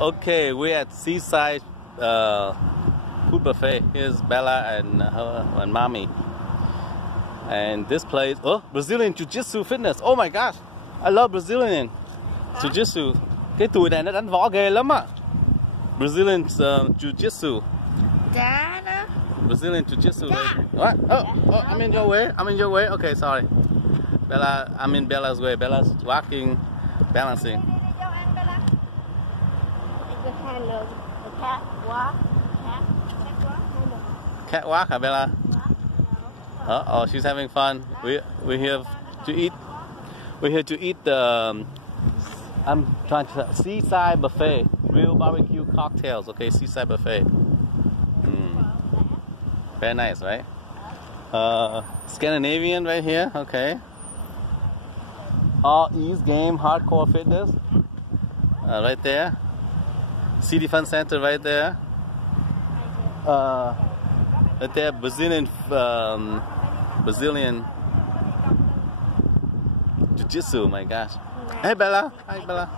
Okay, we're at Seaside Food Buffet. Here's Bella and her and Mommy. And this place, oh, Brazilian Jiu-Jitsu fitness. Oh my gosh, I love Brazilian Jiu-Jitsu. Cái tụi này nó đánh võ ghê lắm á. Brazilian Jiu-Jitsu. Đá đó. Brazilian Jiu-Jitsu. What? Oh, I'm in your way. I'm in your way. Okay, sorry. Bella, I'm in Bella's way. Bella's walking, balancing. Catwalk, Bella. Oh, she's having fun. We're here to eat. We're here to eat the. I'm trying to Seaside Buffet, real barbecue cocktails. Okay, Seaside Buffet. Very nice, right? Scandinavian right here. Okay. All Ease Game Hardcore Fitness. Right there. City Fun Center right there. Right there, Brazilian Jiu-Jitsu. My gosh. Hey Bella. Hi Bella.